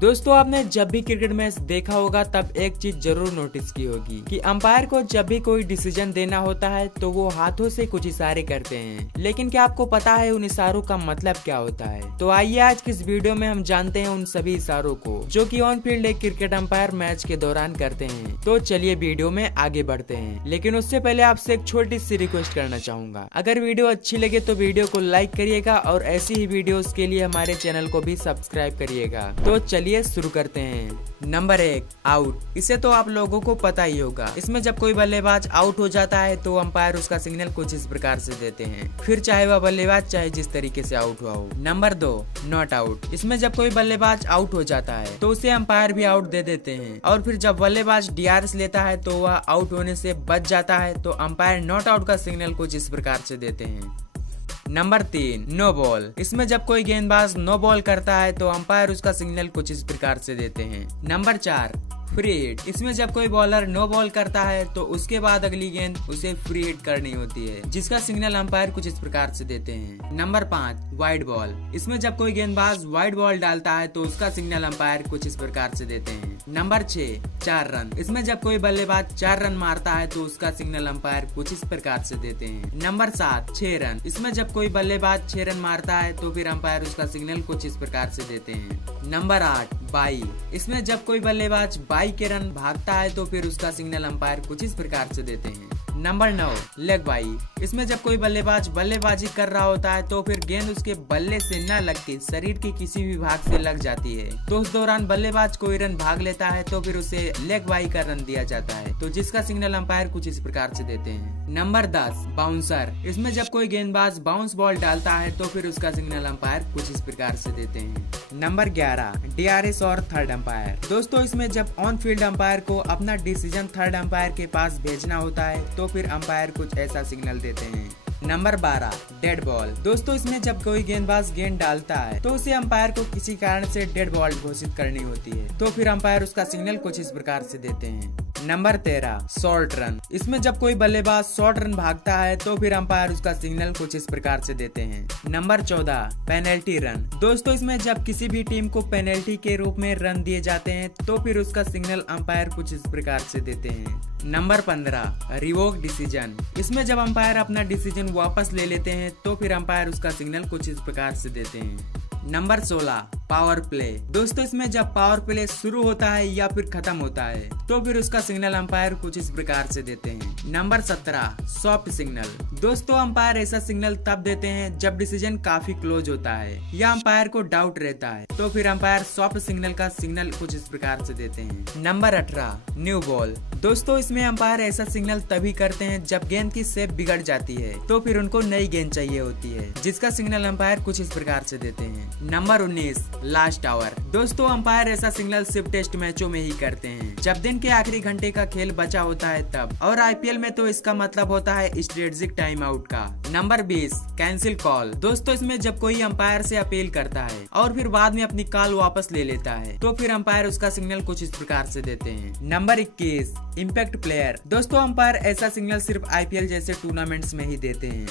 दोस्तों आपने जब भी क्रिकेट मैच देखा होगा तब एक चीज जरूर नोटिस की होगी कि अंपायर को जब भी कोई डिसीजन देना होता है तो वो हाथों से कुछ इशारे करते हैं। लेकिन क्या आपको पता है उन इशारों का मतलब क्या होता है? तो आइए आज की इस वीडियो में हम जानते हैं उन सभी इशारों को जो कि ऑन फील्ड एक क्रिकेट अंपायर मैच के दौरान करते हैं। तो चलिए वीडियो में आगे बढ़ते हैं, लेकिन उससे पहले आपसे एक छोटी सी रिक्वेस्ट करना चाहूंगा। अगर वीडियो अच्छी लगे तो वीडियो को लाइक करिएगा और ऐसी ही वीडियोस के लिए हमारे चैनल को भी सब्सक्राइब करिएगा। तो चलिए शुरू करते हैं। Number 1, out. इसे तो आप लोगों को पता ही होगा। इसमें जब कोई बल्लेबाज आउट हो जाता है तो अंपायर उसका सिग्नल कुछ इस प्रकार से देते हैं, फिर चाहे वह बल्लेबाज चाहे जिस तरीके से आउट हुआ हो। Number 2, not out. इसमें जब कोई बल्लेबाज आउट हो जाता है तो उसे अंपायर भी आउट दे देते हैं, और फिर जब बल्लेबाज डीआरएस लेता है तो वह आउट होने से बच जाता है तो अंपायर नॉट आउट का सिग्नल कुछ इस प्रकार से देते हैं। Number 3, no ball. इसमें जब कोई गेंदबाज नो बॉल करता है तो अंपायर उसका सिग्नल कुछ इस प्रकार से देते हैं। Number 4, free hit. इसमें जब कोई बॉलर नो बॉल करता है तो उसके बाद अगली गेंद उसे फ्री हिट करनी होती है, जिसका सिग्नल अंपायर कुछ इस प्रकार से देते हैं। Number 5, wide ball. इसमें जब कोई गेंदबाज वाइड बॉल डालता है तो उसका सिग्नल अंपायर कुछ इस प्रकार से देते हैं। Number 6, 4 run. इसमें जब कोई बल्लेबाज 4 रन मारता है तो उसका सिग्नल अंपायर कुछ इस प्रकार से देते हैं। Number 7, 6 run. इसमें जब कोई बल्लेबाज 6 रन मारता है तो फिर अंपायर उसका सिग्नल कुछ इस प्रकार से देते हैं। Number 8, by. इसमें जब कोई बल्लेबाज 22 के रन भागता है तो फिर उसका सिग्नल अंपायर कुछ इस प्रकार से देते हैं। Number 9, leg bye. इसमें जब कोई बल्लेबाज बल्लेबाजी कर रहा होता है तो फिर गेंद उसके बल्ले से न लग के शरीर के किसी भी भाग से लग जाती है, तो उस दौरान बल्लेबाज कोई रन भाग लेता है तो फिर उसे लेग बाई का रन दिया जाता है, तो जिसका सिग्नल अंपायर कुछ इस प्रकार से देते हैं। Number 10, bouncer. इसमें जब कोई गेंदबाज बाउंस बॉल डालता है तो फिर उसका सिग्नल अंपायर कुछ इस प्रकार से देते हैं। नंबर 11, डीआरएस और थर्ड अंपायर। दोस्तों इसमें जब ऑन फील्ड अंपायर को अपना डिसीजन थर्ड अंपायर के पास भेजना होता है तो फिर अंपायर कुछ ऐसा सिग्नल देते हैं। Number 12, dead ball. दोस्तों इसमें जब कोई गेंदबाज गेंद डालता है तो उसे अंपायर को किसी कारण से डेड बॉल घोषित करनी होती है, तो फिर अंपायर उसका सिग्नल कुछ इस प्रकार से देते हैं। Number 13, short run. इसमें जब कोई बल्लेबाज शॉर्ट रन भागता है तो फिर अंपायर उसका सिग्नल कुछ इस प्रकार से देते हैं। Number 14, penalty run. दोस्तों इसमें जब किसी भी टीम को पेनल्टी के रूप में रन दिए जाते हैं तो फिर उसका सिग्नल अंपायर कुछ इस प्रकार से देते हैं। Number 15, revoke decision. इसमें जब अंपायर अपना डिसीजन वापस ले लेते हैं तो फिर अंपायर उसका सिग्नल कुछ इस प्रकार से देते हैं। Number 16, power play. दोस्तों इसमें जब पावर प्ले शुरू होता है या फिर खत्म होता है तो फिर उसका सिग्नल अंपायर कुछ इस प्रकार से देते हैं। Number 17, soft signal. दोस्तों अंपायर ऐसा सिग्नल तब देते हैं जब डिसीजन काफी क्लोज होता है या अंपायर को डाउट रहता है, तो फिर अंपायर सॉफ्ट सिग्नल का सिग्नल कुछ इस प्रकार से देते हैं। Number 18, new ball. दोस्तों इसमें अंपायर ऐसा सिग्नल तभी करते हैं जब गेंद की शेप बिगड़ जाती है तो फिर उनको नई गेंद चाहिए होती है, जिसका सिग्नल अंपायर कुछ इस प्रकार से देते हैं। Number 19, last hour. दोस्तों अंपायर ऐसा सिग्नल सिर्फ टेस्ट मैचों में ही करते हैं, जब दिन के आखिरी घंटे का खेल बचा होता है तब, और आईपीएल में तो इसका मतलब होता है स्ट्रेटेजिक टाइम आउट का। Number 20, cancel call. दोस्तों इसमें जब कोई अंपायर से अपील करता है और फिर बाद में अपनी कॉल वापस ले लेता है तो फिर अंपायर उसका सिग्नल कुछ इस प्रकार से देते हैं। Number 21, impact player. दोस्तों अंपायर ऐसा सिग्नल सिर्फ आईपीएल जैसे टूर्नामेंट्स में ही देते हैं।